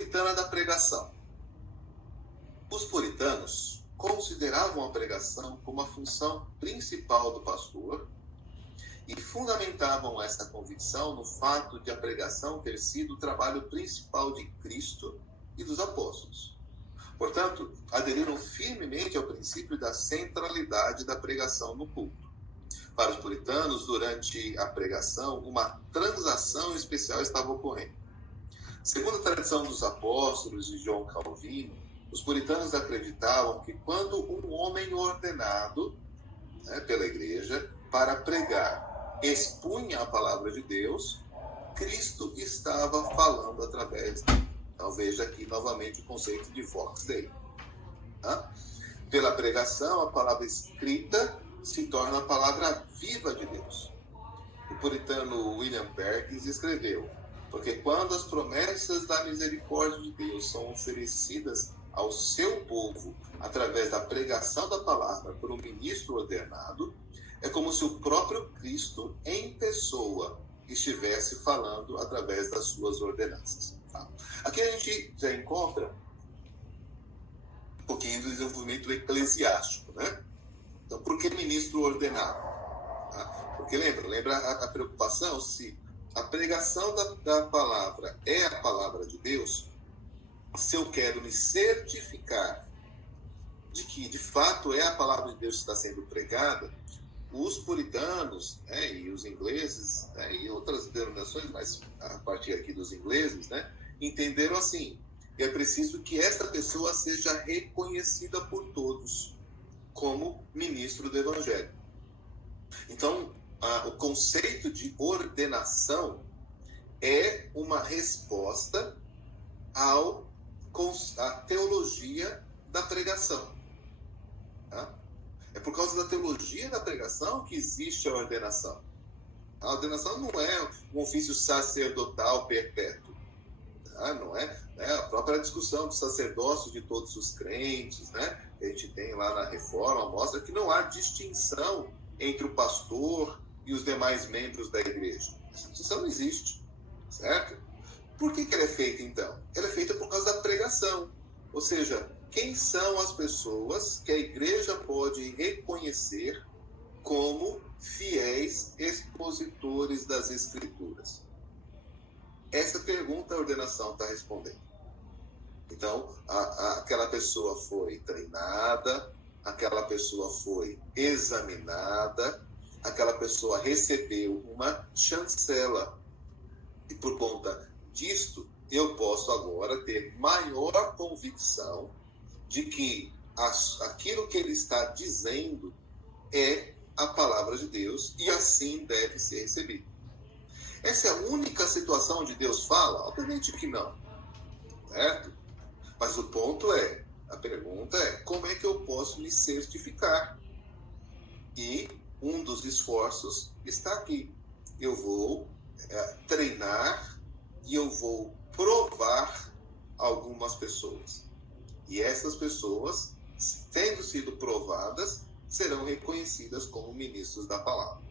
puritana da pregação. Os puritanos consideravam a pregação como a função principal do pastor e fundamentavam essa convicção no fato de a pregação ter sido o trabalho principal de Cristo e dos apóstolos. Portanto, aderiram firmemente ao princípio da centralidade da pregação no culto. Para os puritanos, durante a pregação, uma transação especial estava ocorrendo. Segundo a tradição dos apóstolos e João Calvino, os puritanos acreditavam que quando um homem ordenado pela igreja para pregar expunha a palavra de Deus, Cristo estava falando através dele. Então veja aqui novamente o conceito de vox dei. Pela pregação, a palavra escrita se torna a palavra viva de Deus. O puritano William Perkins escreveu: porque quando as promessas da misericórdia de Deus são oferecidas ao seu povo através da pregação da palavra por um ministro ordenado, é como se o próprio Cristo em pessoa estivesse falando através das suas ordenanças. Aqui a gente já encontra um pouquinho do desenvolvimento eclesiástico, né? Então, por que ministro ordenado? Porque lembra a preocupação se a pregação da palavra é a palavra de Deus, se eu quero me certificar de que de fato é a palavra de Deus que está sendo pregada, os puritanos e os ingleses e outras denominações, mas a partir aqui dos ingleses, entenderam assim: é preciso que essa pessoa seja reconhecida por todos como ministro do Evangelho. Então, o conceito de ordenação é uma resposta à teologia da pregação. Tá? É por causa da teologia da pregação que existe a ordenação. A ordenação não é um ofício sacerdotal perpétuo. Tá? Não é, a própria discussão do sacerdócio de todos os crentes, que a gente tem lá na Reforma, mostra que não há distinção entre o pastor e os demais membros da igreja. Essa distinção não existe, certo? Por que ela é feita, então? Ela é feita por causa da pregação. Ou seja, quem são as pessoas que a igreja pode reconhecer como fiéis expositores das Escrituras? Essa pergunta a ordenação está respondendo. Então, aquela pessoa foi treinada, aquela pessoa foi examinada, aquela pessoa recebeu uma chancela. E por conta disto, eu posso agora ter maior convicção de que aquilo que ele está dizendo é a palavra de Deus e assim deve ser recebido. Essa é a única situação onde Deus fala? Obviamente que não. Certo? Mas o ponto é, a pergunta é, como é que eu posso me certificar? E um dos esforços está aqui. Eu vou treinar e eu vou provar algumas pessoas. E essas pessoas, tendo sido provadas, serão reconhecidas como ministros da palavra.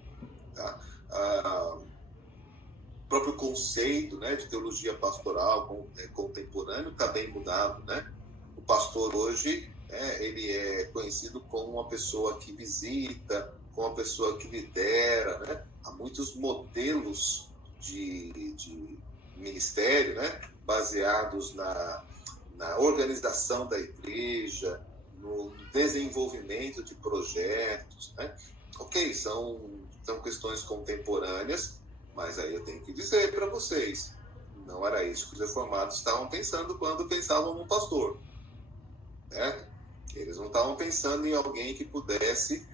Tá? O próprio conceito de teologia pastoral contemporâneo está bem mudado. O pastor hoje ele é conhecido como uma pessoa que visita, como uma pessoa que lidera. Há muitos modelos de ministério baseados na organização da igreja, no desenvolvimento de projetos. Ok, são questões contemporâneas, mas aí eu tenho que dizer para vocês, não era isso que os reformados estavam pensando quando pensavam num pastor. Eles não estavam pensando em alguém que pudesse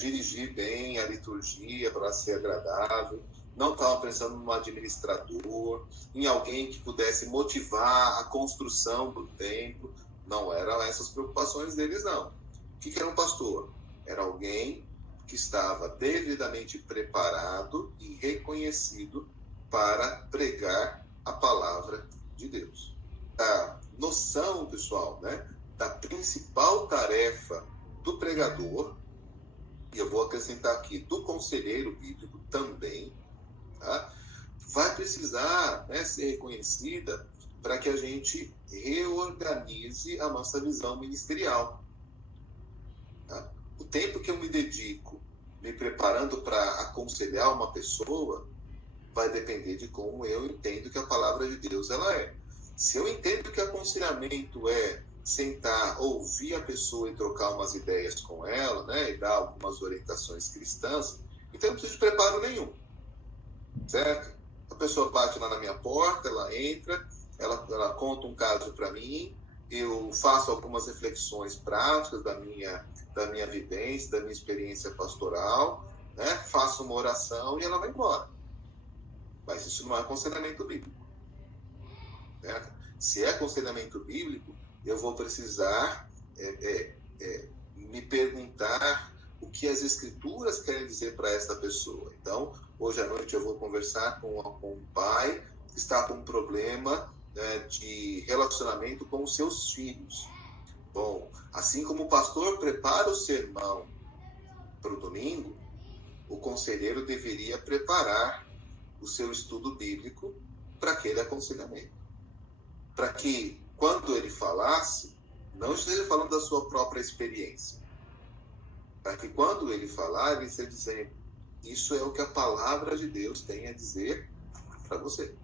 dirigir bem a liturgia para ser agradável, não estavam pensando num administrador, em alguém que pudesse motivar a construção do templo. Não eram essas preocupações deles, não. O que era um pastor? Era alguém que estava devidamente preparado e reconhecido para pregar a palavra de Deus. A noção, pessoal, da principal tarefa do pregador, e eu vou acrescentar aqui do conselheiro bíblico também, vai precisar ser reconhecida para que a gente reorganize a nossa visão ministerial. Tá? O tempo que eu me dedico me preparando para aconselhar uma pessoa vai depender de como eu entendo que a palavra de Deus ela é. Se eu entendo que aconselhamento é sentar, ouvir a pessoa e trocar umas ideias com ela, né, e dar algumas orientações cristãs, então eu não preciso de preparo nenhum, certo? A pessoa bate lá na minha porta, ela entra, ela conta um caso para mim, eu faço algumas reflexões práticas da minha vivência, da minha experiência pastoral, né, faço uma oração e ela vai embora. Mas isso não é aconselhamento bíblico. Certo? Se é aconselhamento bíblico, eu vou precisar me perguntar o que as escrituras querem dizer para essa pessoa. Então, hoje à noite eu vou conversar com um pai que está com um problema, né, de relacionamento com os seus filhos. Bom, assim como o pastor prepara o sermão para o domingo, o conselheiro deveria preparar o seu estudo bíblico para aquele aconselhamento. Para que, quando ele falasse, não esteja falando da sua própria experiência. Para que, quando ele falar, ele esteja dizendo: isso é o que a palavra de Deus tem a dizer para você.